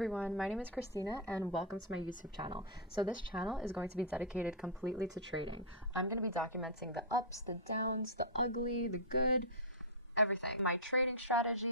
everyone, my name is Christina and welcome to my YouTube channel. So this channel is going to be dedicated completely to trading. I'm going to be documenting the ups, the downs, the ugly, the good, everything. My trading strategy,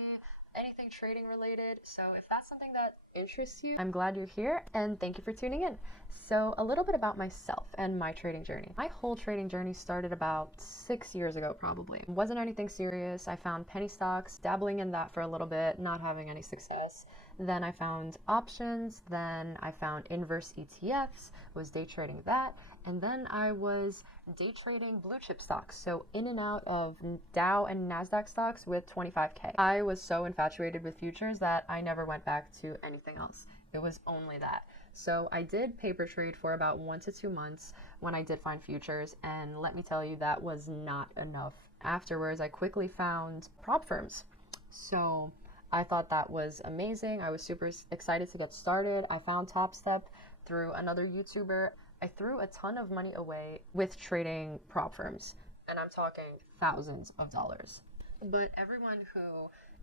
anything trading related. So if that's something that interests you, I'm glad you're here and thank you for tuning in. So a little bit about myself and my trading journey. My whole trading journey started about 6 years ago probably. It wasn't anything serious. I found penny stocks, dabbling in that for a little bit, not having any success. Then I found options, then I found inverse ETFs, was day trading that, and then I was day trading blue chip stocks, so in and out of Dow and NASDAQ stocks with 25K. I was so infatuated with futures that I never went back to anything else. It was only that. So I did paper trade for about 1 to 2 months when I did find futures, and let me tell you, that was not enough. Afterwards, I quickly found prop firms. So I thought that was amazing. I was super excited to get started. I found Topstep through another YouTuber. I threw a ton of money away with trading prop firms, and I'm talking thousands of dollars. But everyone who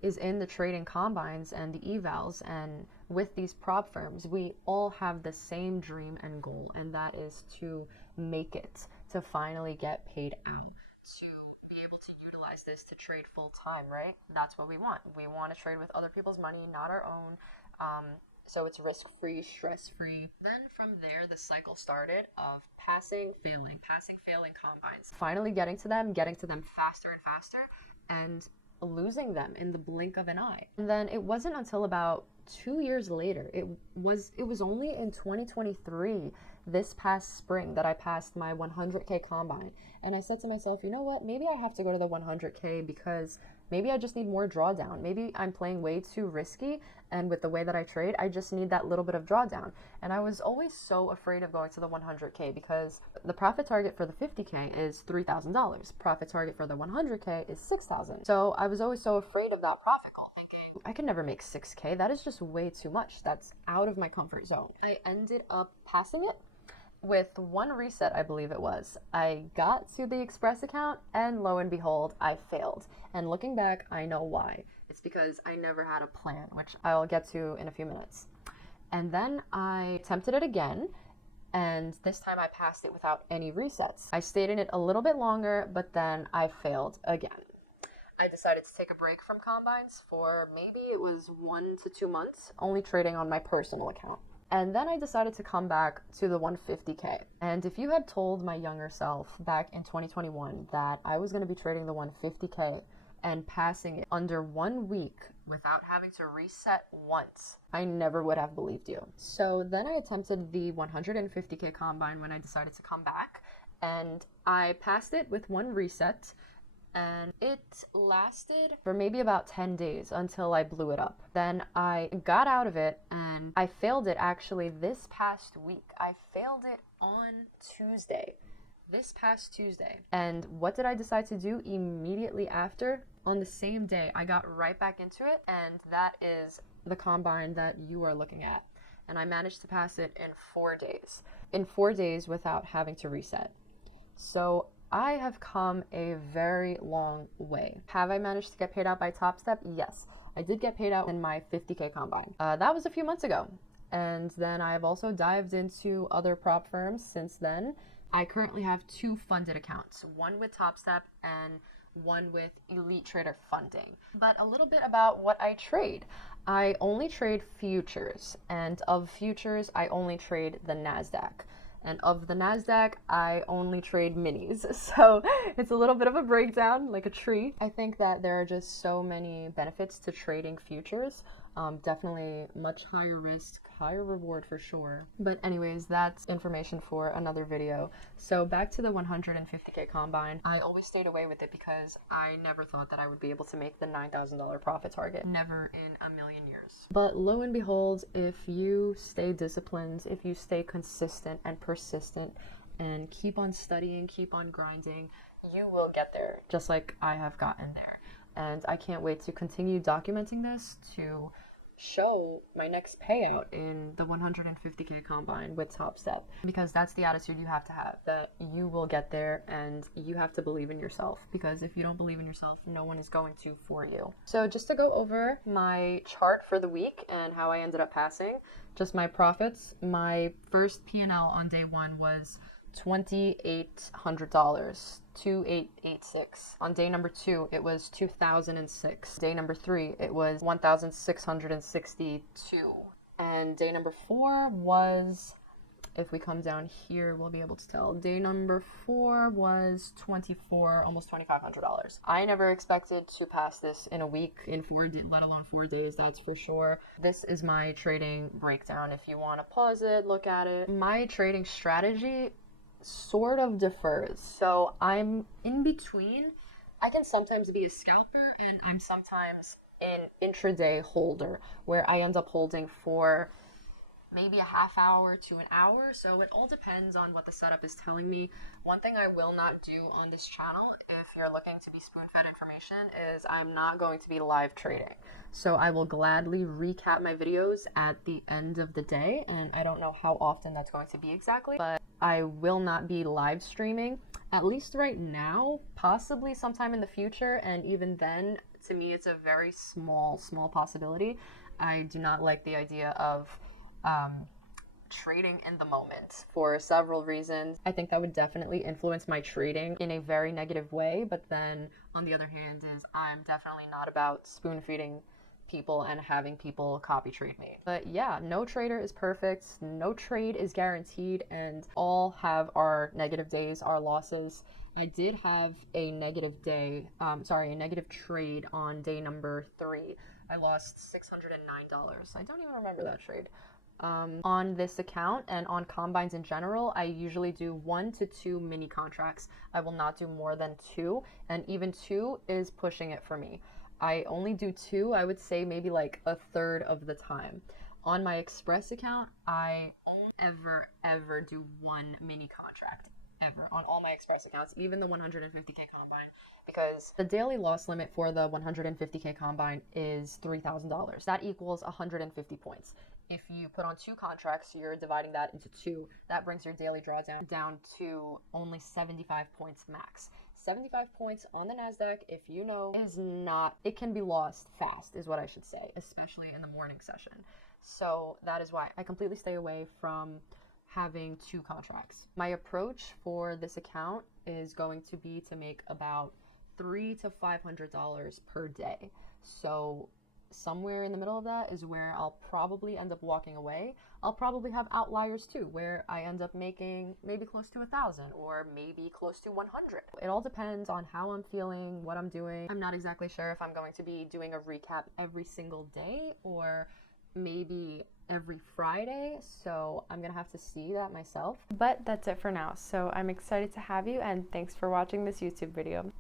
is in the trading combines and the evals and with these prop firms, we all have the same dream and goal, and that is to make it, to finally get paid out, to be able to utilize this to trade full time, right? That's what we want. We want to trade with other people's money, not our own. So it's risk-free, stress-free. Then from there, the cycle started of passing, failing combines. Finally getting to them faster and faster, and losing them in the blink of an eye. And then it wasn't until about 2 years later, it was only in 2023, this past spring, that I passed my 100K combine. And I said to myself, you know what, maybe I have to go to the 100K because maybe I just need more drawdown. Maybe I'm playing way too risky, and with the way that I trade, I just need that little bit of drawdown. And I was always so afraid of going to the 100K because the profit target for the 50K is $3,000. Profit target for the 100K is $6,000. So I was always so afraid of that profit goal, thinking I can never make 6K. That is just way too much. That's out of my comfort zone. I ended up passing it with one reset, I believe it was. I got to the Express account and lo and behold, I failed. And looking back, I know why. It's because I never had a plan, which I'll get to in a few minutes. And then I attempted it again, and this time I passed it without any resets. I stayed in it a little bit longer, but then I failed again. I decided to take a break from combines for maybe it was 1 to 2 months, only trading on my personal account. And then I decided to come back to the 150K. And if you had told my younger self back in 2021 that I was going to be trading the 150K and passing it under 1 week without having to reset once, I never would have believed you. So then I attempted the 150K combine when I decided to come back, and I passed it with one reset. And it lasted for maybe about 10 days until I blew it up. Then I got out of it, and I failed it actually this past week. I failed it on Tuesday. This past Tuesday. And what did I decide to do immediately after? On the same day, I got right back into it, and that is the combine that you are looking at. And I managed to pass it in 4 days. In 4 days without having to reset. So I have come a very long way. Have I managed to get paid out by Topstep? Yes. I did get paid out in my 50K combine. That was a few months ago. And then I've also dived into other prop firms since then. I currently have 2 funded accounts, one with Topstep and one with Elite Trader Funding. But a little bit about what I trade. I only trade futures, and of futures, I only trade the NASDAQ. And of the NASDAQ, I only trade minis. So it's a little bit of a breakdown, like a tree. I think that there are just so many benefits to trading futures. Definitely much higher risk, higher reward for sure. But anyways, that's information for another video. So back to the 150K combine. I always stayed away with it because I never thought that I would be able to make the $9,000 profit target. Never in a million years. But lo and behold, if you stay disciplined, if you stay consistent and persistent and keep on studying, keep on grinding, you will get there, just like I have gotten there. And I can't wait to continue documenting this, to show my next payout in the 150K combine with Topstep, because that's the attitude you have to have, that you will get there and you have to believe in yourself, because if you don't believe in yourself, no one is going to for you. So just to go over my chart for the week and how I ended up passing, just my profits. My first P&L on day one was $2,800, 2,886. On day number 2, it was 2,006. Day number 3, it was 1,662. And day number 4 was, if we come down here, we'll be able to tell. Day number 4 was almost $2,500. I never expected to pass this in a week, let alone 4 days, that's for sure. This is my trading breakdown. If you want to pause it, look at it. My trading strategy sort of differs. So I'm in between. I can sometimes be a scalper, and I'm sometimes an intraday holder, where I end up holding for maybe a half hour to an hour. So it all depends on what the setup is telling me. One thing I will not do on this channel, if you're looking to be spoon-fed information, is I'm not going to be live trading. So I will gladly recap my videos at the end of the day, and I don't know how often that's going to be exactly, but I will not be live streaming, at least right now, possibly sometime in the future, and even then, to me, it's a very small possibility. I do not like the idea of trading in the moment for several reasons. I think that would definitely influence my trading in a very negative way, but then on the other hand is I'm definitely not about spoon feeding people and having people copy trade me. But yeah, no trader is perfect, no trade is guaranteed, and all have our negative days, our losses. I did have a negative trade on day number 3. I lost $609. I don't even remember that trade. On this account and on combines in general, I usually do 1 to 2 mini contracts. I will not do more than 2, and even 2 is pushing it for me. I only do 2, I would say maybe like a third of the time. On my Express account, I only ever do 1 mini contract, ever, on all my Express accounts, even the 150K combine, because the daily loss limit for the 150K combine is $3,000. That equals 150 points. If you put on 2 contracts, you're dividing that into 2. That brings your daily drawdown down to only 75 points max. 75 points on the NASDAQ, if you know, it can be lost fast, is what I should say, especially in the morning session. So that is why I completely stay away from having 2 contracts. My approach for this account is going to be to make about $300 to $500 per day. So somewhere in the middle of that is where I'll probably end up walking away. I'll probably have outliers too, where I end up making maybe close to 1,000 or maybe close to 100. It all depends on how I'm feeling, what I'm doing. I'm not exactly sure if I'm going to be doing a recap every single day or maybe every Friday, so I'm gonna have to see that myself. But that's it for now. So I'm excited to have you, and thanks for watching this YouTube video.